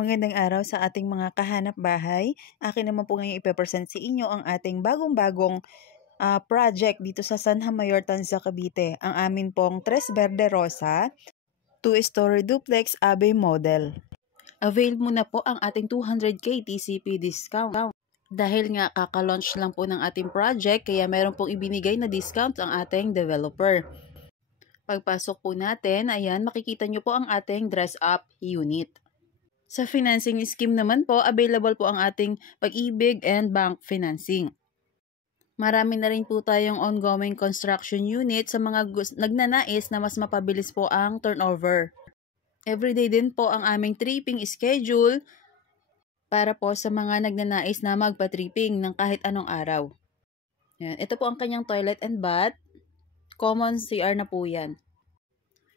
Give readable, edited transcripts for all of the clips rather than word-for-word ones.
Magandang araw sa ating mga kahanap bahay. Akin naman po ngayon ipepresent sa inyo ang ating bagong-bagong project dito sa Sanha Mayor, Tanza, Cavite. Ang amin pong Tres Verde Rosa, 2-story duplex Abbey model. Avail mo na po ang ating 200k TCP discount. Dahil nga kaka-launch lang po ng ating project, kaya meron pong ibinigay na discount ang ating developer. Pagpasok po natin, ayan, makikita nyo po ang ating dress-up unit. Sa financing scheme naman po, available po ang ating Pag-ibig and bank financing. Marami na rin po tayong ongoing construction unit sa mga nagnanais na mas mapabilis po ang turnover. Everyday din po ang aming tripping schedule para po sa mga nagnanais na magpa-tripping ng kahit anong araw. Yan. Ito po ang kanyang toilet and bath. Common CR na po yan.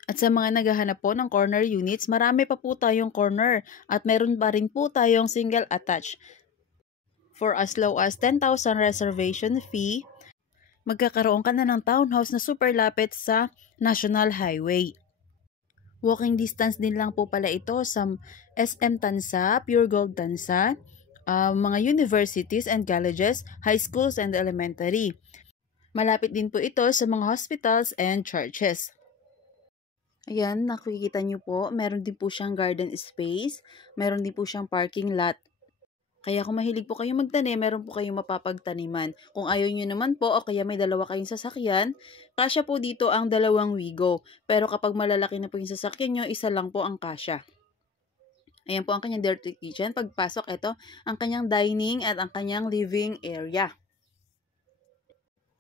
At sa mga naghahanap po ng corner units, marami pa po tayong corner at meron pa rin po tayong single attached. For as low as 10,000 reservation fee, magkakaroon ka na ng townhouse na super lapit sa National Highway. Walking distance din lang po pala ito sa SM Tanza, Pure Gold Tanza, mga universities and colleges, high schools and elementary. Malapit din po ito sa mga hospitals and churches. Ayan, nakikita nyo po, meron din po siyang garden space, meron din po siyang parking lot. Kaya kung mahilig po kayo magtanim, meron po kayong mapapagtaniman. Kung ayaw nyo naman po o kaya may dalawa kayong sasakyan, kasya po dito ang 2 Wigo. Pero kapag malalaki na po yung sasakyan nyo, isa lang po ang kasya. Ayan po ang kanyang dirty kitchen. Pagpasok, ito ang kanyang dining at ang kanyang living area.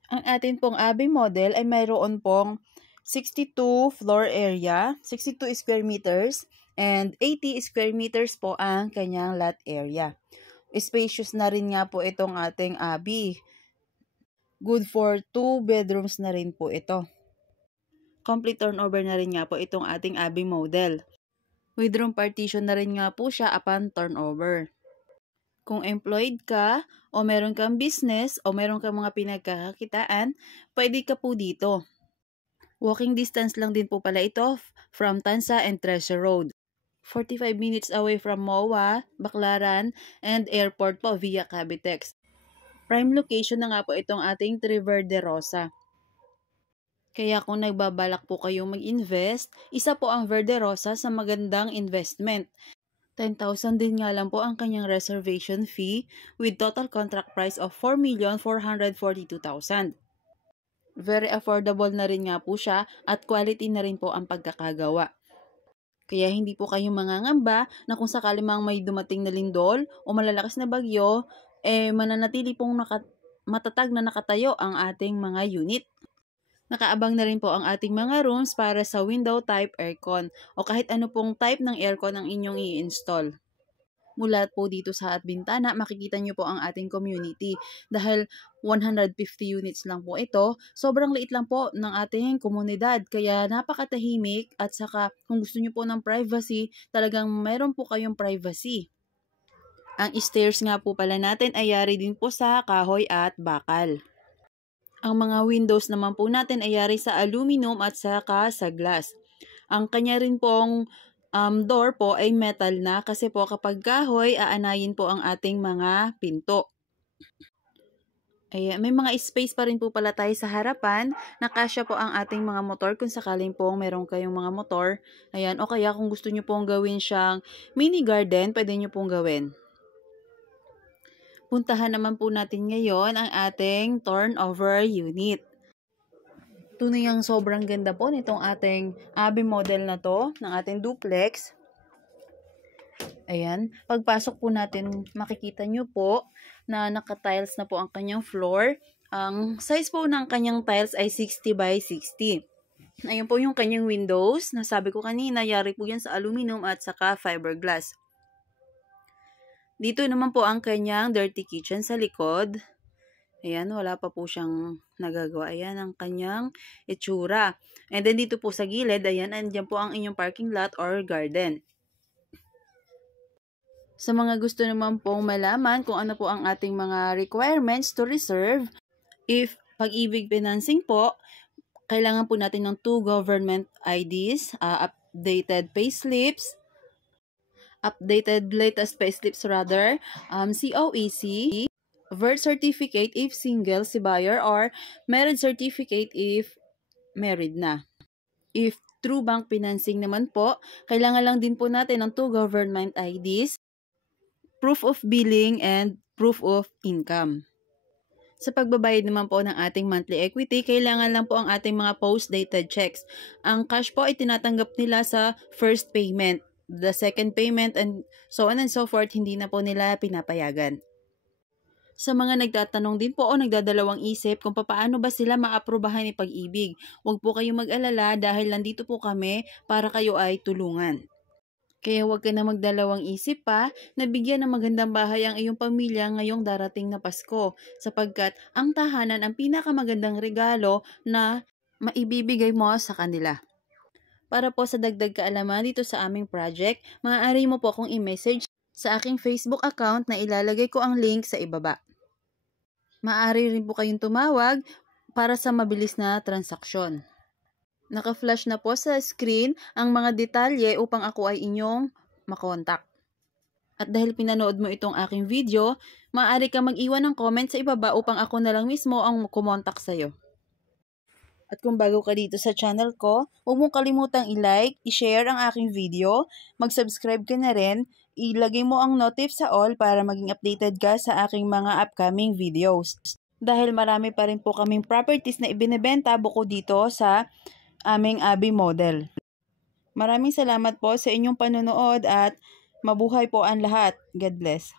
Ang atin pong Abbey model ay mayroon pong 62 floor area, 62 square meters, and 80 square meters po ang kanyang lot area. Spacious na rin nga po itong ating Abbey. Good for 2 bedrooms na rin po ito. Complete turnover na rin nga po itong ating Abbey model. With room partition na rin nga po siya upon turnover. Kung employed ka, o meron kang business, o meron kang mga pinagkakakitaan, pwede ka po dito. Walking distance lang din po pala ito from Tanza and Treasure Road. 45 minutes away from MOA, Baclaran, and airport po via Cavitex. Prime location na nga po itong ating Tres Verde Rosa. Kaya kung nagbabalak po kayong mag-invest, isa po ang Verde Rosa sa magandang investment. 10,000 din nga lang po ang kanyang reservation fee with total contract price of 4,442,000. Very affordable na rin nga po siya at quality na rin po ang pagkakagawa. Kaya hindi po kayong mangangamba na kung sakali mang may dumating na lindol o malalakas na bagyo, mananatili pong matatag na nakatayo ang ating mga unit. Nakaabang na rin po ang ating mga rooms para sa window type aircon o kahit ano pong type ng aircon ang inyong i-install. Mula po dito sa bintana, makikita nyo po ang ating community. Dahil 150 units lang po ito, sobrang liit lang po ng ating komunidad. Kaya napakatahimik at saka kung gusto nyo po ng privacy, talagang meron po kayong privacy. Ang stairs nga po pala natin ay yari din po sa kahoy at bakal. Ang mga windows naman po natin ay yari sa aluminum at saka sa glass. Ang kanya rin pong door po ay metal na kasi po kapag kahoy, aanayin po ang ating mga pinto. Ayan, may mga space pa rin po pala tayo sa harapan. Nakasya po ang ating mga motor kung sakaling pong meron kayong mga motor. Ayan, o kaya kung gusto nyo pong gawin siyang mini garden, pwede nyo pong gawin. Puntahan naman po natin ngayon ang ating turnover unit. Tunay ang sobrang ganda po nitong ating Abbey model na to, ng ating duplex. Ayan, pagpasok po natin, makikita nyo po na naka-tiles na po ang kanyang floor. Ang size po ng kanyang tiles ay 60 by 60. Ayan po yung kanyang windows. Nasabi ko kanina, yari po yan sa aluminum at saka fiberglass. Dito naman po ang kanyang dirty kitchen sa likod. Ayan, wala pa po siyang nagagawa. Ayan ang kanyang itsura. And then dito po sa gilid, ayan, andyan po ang inyong parking lot or garden. Sa mga gusto naman pong malaman kung ano po ang ating mga requirements to reserve, if Pag-ibig financing po, kailangan po natin ng 2 government IDs, updated payslips, updated latest payslips rather, COEC, birth certificate if single si buyer or marriage certificate if married na. If through bank financing naman po, kailangan lang din po natin ng 2 government IDs, proof of billing, and proof of income. Sa pagbabayad naman po ng ating monthly equity, kailangan lang po ang ating mga post-dated checks. Ang cash po ay tinatanggap nila sa first payment. The second payment and so on and so forth, hindi na po nila pinapayagan. Sa mga nagtatanong din po o nagdadalawang isip kung paano ba sila maaprubahan ni Pag-ibig, huwag po kayong mag-alala dahil nandito po kami para kayo ay tulungan. Kaya huwag ka na magdalawang isip pa na bigyan ng magandang bahay ang iyong pamilya ngayong darating na Pasko sapagkat ang tahanan ang pinakamagandang regalo na maibibigay mo sa kanila. Para po sa dagdag kaalaman dito sa aming project, maaari mo po akong i-message sa aking Facebook account na ilalagay ko ang link sa ibaba. Maaari rin po kayong tumawag para sa mabilis na transaksyon. Naka-flash na po sa screen ang mga detalye upang ako ay inyong makontak. At dahil pinanood mo itong aking video, maaari ka mag-iwan ng comment sa ibaba upang ako na lang mismo ang kumontak sa'yo. At kung bago ka dito sa channel ko, huwag mong kalimutang i-like, i-share ang aking video, mag-subscribe ka na rin, ilagay mo ang notif sa all para maging updated ka sa aking mga upcoming videos. Dahil marami pa rin po kaming properties na ibinebenta bukod dito sa aming Abi model. Maraming salamat po sa inyong panonood at mabuhay po ang lahat. God bless.